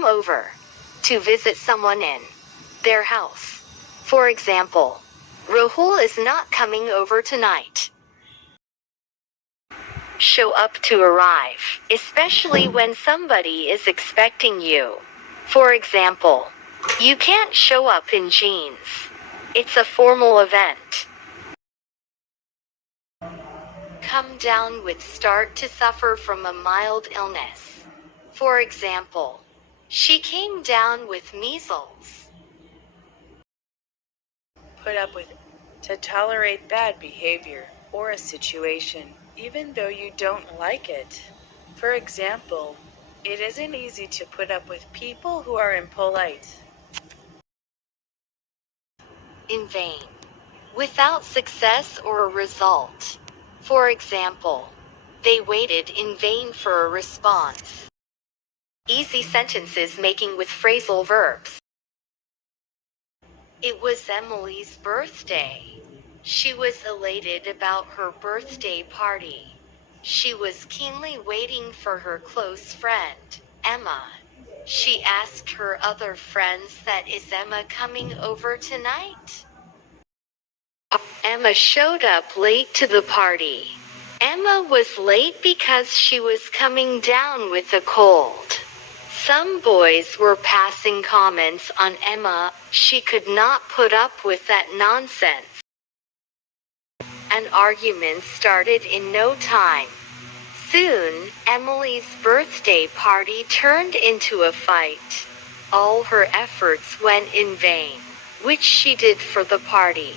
come over to visit someone in their house. For example, Rahul is not coming over tonight. Show up to arrive, especially when somebody is expecting you. For example, you can't show up in jeans. It's a formal event. Come down with start to suffer from a mild illness. For example, she came down with measles. Put up with, to tolerate bad behavior or a situation, even though you don't like it. For example, it isn't easy to put up with people who are impolite. In vain. Without success or a result. For example, they waited in vain for a response. Easy sentences making with phrasal verbs. It was Emily's birthday. She was elated about her birthday party. She was keenly waiting for her close friend, Emma. She asked her other friends that is Emma coming over tonight? Emma showed up late to the party. Emma was late because she was coming down with a cold. Some boys were passing comments on Emma. She could not put up with that nonsense. An argument started in no time. Soon, Emily's birthday party turned into a fight. All her efforts went in vain, which she did for the party.